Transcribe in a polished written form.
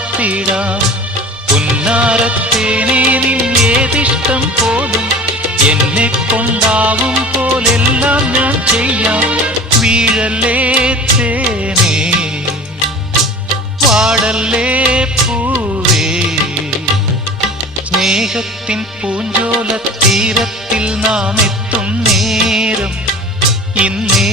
ചാർത്തിടാം പുന്നാരത്തേനെ നിന്നേതിഷ്ടം പോലും എന്നെ കൊണ്ടാവും പോലെല്ലാം ഞാൻ ചെയ്യാം വീഴല്ലേ തേനേ വാടല്ലേ പൂവേ സ്നേഹത്തിൻ പൂഞ്ചോല തീരത്തിൽ നാം എത്തും നേരം ഇന്നേ